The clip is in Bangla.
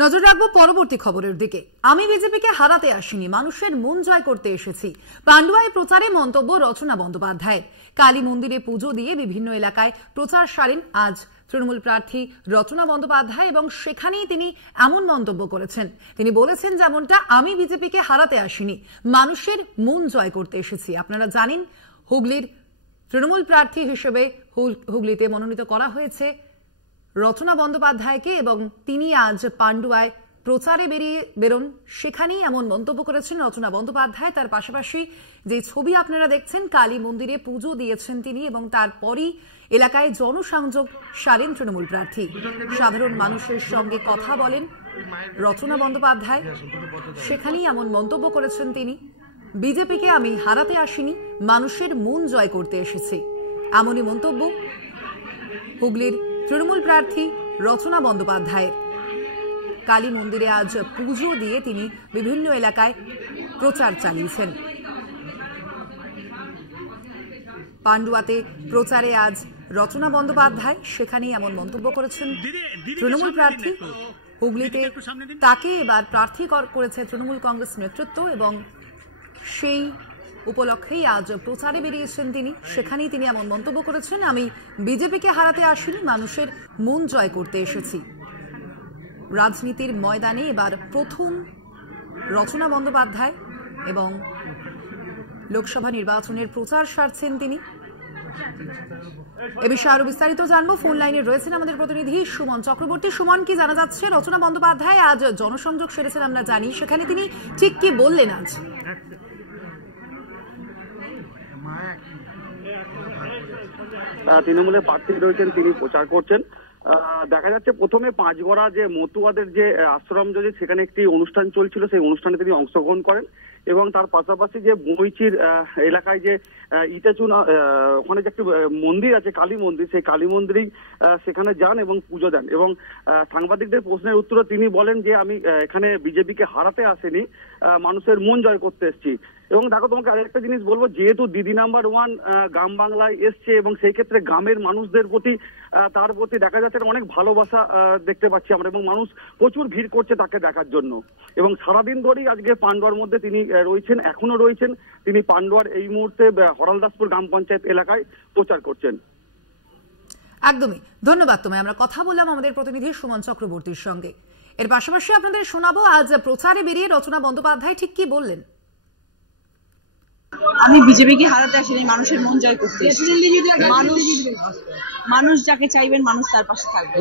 নজর রাখবো পরবর্তী খবরের দিকে। আমি বিজেপিকে হারাতে আসিনি, মানুষের মন জয় করতে এসেছি। পান্ডুয়ায় প্রচারে মন্তব্য রচনা বন্দ্যোপাধ্যায়ের। কালী মন্দিরে পুজো দিয়ে বিভিন্ন এলাকায় প্রচার সারেন আজ তৃণমূল প্রার্থী রচনা বন্দ্যোপাধ্যায় এবং সেখানেই তিনি এমন মন্তব্য করেছেন। তিনি বলেছেন যেমনটা, আমি বিজেপিকে হারাতে আসিনি, মানুষের মন জয় করতে এসেছি। আপনারা জানেন হুগলির তৃণমূল প্রার্থী হিসেবে হুগলিতে মনোনীত করা হয়েছে রচনা বন্দ্যোপাধ্যায়কে এবং তিনি আজ পান্ডুয়ায় প্রচারে বেরোন, সেখানেই এমন মন্তব্য করেছেন রচনা বন্দ্যোপাধ্যায়। তার পাশাপাশি যে ছবি আপনারা দেখছেন, কালী মন্দিরে পুজো দিয়েছেন তিনি এবং তারপরই এলাকায় জনসংযোগ সারেন তৃণমূল প্রার্থী। সাধারণ মানুষের সঙ্গে কথা বলেন রচনা বন্দ্যোপাধ্যায়, সেখানেই এমন মন্তব্য করেছেন তিনি। বিজেপিকে আমি হারাতে আসিনি, মানুষের মন জয় করতে এসেছি, এমনই মন্তব্য হুগলির তৃণমূল প্রার্থী রচনা বন্দ্যোপাধ্যায়ের। কালী মন্দিরে আজ পুজো দিয়ে তিনি বিভিন্ন এলাকায় প্রচার চালিয়েছেন। পান্ডুয়াতে প্রচারে আজ রচনা বন্দ্যোপাধ্যায়, সেখানেই এমন মন্তব্য করেছেন তৃণমূল প্রার্থী। হুগলিতে তাকে এবার প্রার্থী করেছে তৃণমূল কংগ্রেস নেতৃত্ব এবং সেই উপলক্ষেই আজ প্রচারে বেরিয়েছেন তিনি, সেখানেই তিনি এমন মন্তব্য করেছেন, আমি বিজেপিকে হারাতে আসিনি, মানুষের মন জয় করতে এসেছি। রাজনীতির ময়দানে এবার প্রথম রচনা বন্দ্যোপাধ্যায় এবং লোকসভা নির্বাচনের প্রচার সারছেন তিনি। এ বিষয়ে আরো বিস্তারিত জানবো। ফোন লাইনে রয়েছেন আমাদের প্রতিনিধি সুমন চক্রবর্তী। সুমন, কি জানা যাচ্ছে? রচনা বন্দ্যোপাধ্যায় আজ জনসংযোগ সেরেছেন আমরা জানি, সেখানে তিনি ঠিক কি বললেন আজ? তৃণমূলের প্রার্থী রয়েছেন, তিনি প্রচার করছেন। দেখা যাচ্ছে প্রথমে পাঁচগড়া যে মতুয়াদের যে আশ্রম যদি সেখানে একটি অনুষ্ঠান চলছিল, সেই অনুষ্ঠানে তিনি অংশগ্রহণ করেন এবং তার পাশাপাশি যে বইচির এলাকায় যে ইটাচুন ওখানে যে একটি মন্দির আছে, কালী মন্দির, সেই কালী মন্দিরেই সেখানে যান এবং পুজো দেন এবং সাংবাদিকদের প্রশ্নের উত্তরে তিনি বলেন যে আমি এখানে বিজেপিকে হারাতে আসেনি, মানুষের মন জয় করতে এসেছি। এবং দেখো, তোমাকে আরেকটা জিনিস বলবো, যেহেতু দিদি নাম্বার 1 গ্রাম বাংলায় এসছে এবং সেই ক্ষেত্রে গ্রামের মানুষদের প্রতি তার প্রতি দেখা যাচ্ছে অনেক ভালোবাসা দেখতে পাচ্ছি আমরা এবং মানুষ প্রচুর ভিড় করছে তাকে দেখার জন্য। এবং সারাদিন ধরেই আজকে পান্ডুয়ার মধ্যে তিনি রয়েছেন, এখনো রয়েছেন। তিনি পান্ডুয়ার এই মুহূর্তে হরলদাসপুর গ্রাম পঞ্চায়েত এলাকায় প্রচার করছেন। একদমই ধন্যবাদ তোমায়। আমরা কথা বললাম আমাদের প্রতিনিধি সুমন চক্রবর্তীর সঙ্গে। এর পাশাপাশি আপনাদের শোনাবো আজ প্রচারে বেরিয়ে রচনা বন্দ্যোপাধ্যায় ঠিক কি বললেন। আমি বিজেপিকে হারাতে আসিনি, মানুষের মন জয় করতে। মানুষ যাকে চাইবেন, মানুষ তার পাশে থাকবে।